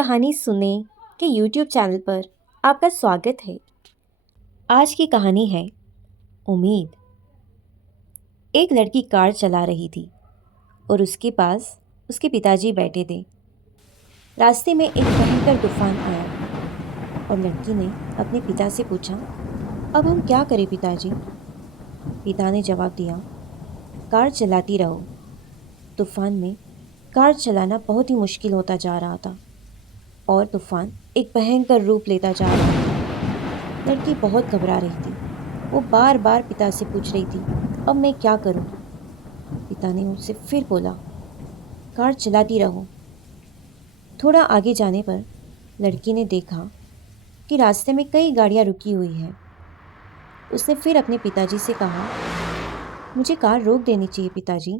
कहानी सुने के YouTube चैनल पर आपका स्वागत है। आज की कहानी है उम्मीद। एक लड़की कार चला रही थी और उसके पास उसके पिताजी बैठे थे। रास्ते में एक भयंकर तूफान आया और लड़की ने अपने पिता से पूछा, अब हम क्या करें पिताजी? पिता ने जवाब दिया, कार चलाती रहो। तूफान में कार चलाना बहुत ही मुश्किल होता जा रहा था और तूफान एक भयंकर रूप लेता जा रहा था। लड़की बहुत घबरा रही थी। वो बार बार पिता से पूछ रही थी, अब मैं क्या करूं? पिता ने उससे फिर बोला, कार चलाती रहो। थोड़ा आगे जाने पर लड़की ने देखा कि रास्ते में कई गाड़ियां रुकी हुई हैं। उसने फिर अपने पिताजी से कहा, मुझे कार रोक देनी चाहिए पिताजी,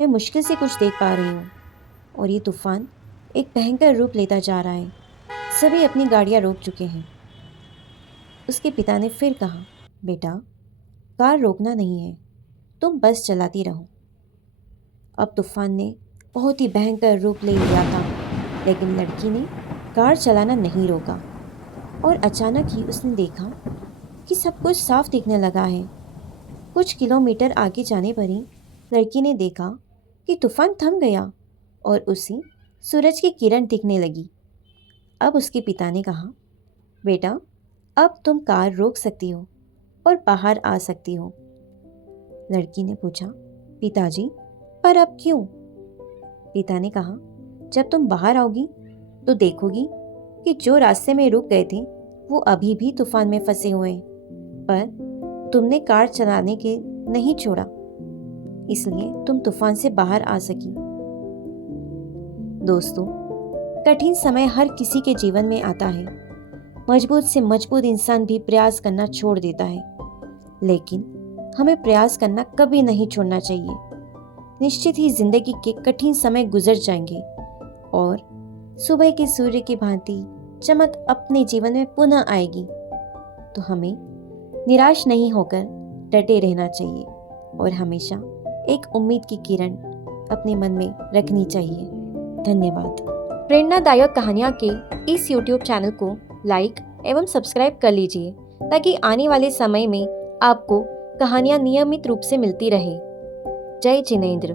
मैं मुश्किल से कुछ देख पा रही हूँ और ये तूफान एक भयंकर रूप लेता जा रहा है। सभी अपनी गाड़ियाँ रोक चुके हैं। उसके पिता ने फिर कहा, बेटा, कार रोकना नहीं है, तुम बस चलाती रहो। अब तूफान ने बहुत ही भयंकर रूप ले लिया था, लेकिन लड़की ने कार चलाना नहीं रोका और अचानक ही उसने देखा कि सब कुछ साफ दिखने लगा है। कुछ किलोमीटर आगे जाने पर ही लड़की ने देखा कि तूफान थम गया और उसे सूरज की किरण दिखने लगी। अब उसके पिता ने कहा, बेटा, अब तुम कार रोक सकती हो और बाहर आ सकती हो। लड़की ने पूछा, पिताजी, पर अब क्यों? पिता ने कहा, जब तुम बाहर आओगी तो देखोगी कि जो रास्ते में रुक गए थे वो अभी भी तूफान में फंसे हुए हैं, पर तुमने कार चलाने के नहीं छोड़ा, इसलिए तुम तूफान से बाहर आ सकी। दोस्तों, कठिन समय हर किसी के जीवन में आता है। मजबूत से मजबूत इंसान भी प्रयास करना छोड़ देता है, लेकिन हमें प्रयास करना कभी नहीं छोड़ना चाहिए। निश्चित ही जिंदगी के कठिन समय गुजर जाएंगे और सुबह के सूर्य की भांति चमक अपने जीवन में पुनः आएगी। तो हमें निराश नहीं होकर डटे रहना चाहिए और हमेशा एक उम्मीद की किरण अपने मन में रखनी चाहिए। धन्यवाद। प्रेरणादायक कहानियाँ के इस YouTube चैनल को लाइक एवं सब्सक्राइब कर लीजिए ताकि आने वाले समय में आपको कहानियाँ नियमित रूप से मिलती रहे। जय जिनेंद्र।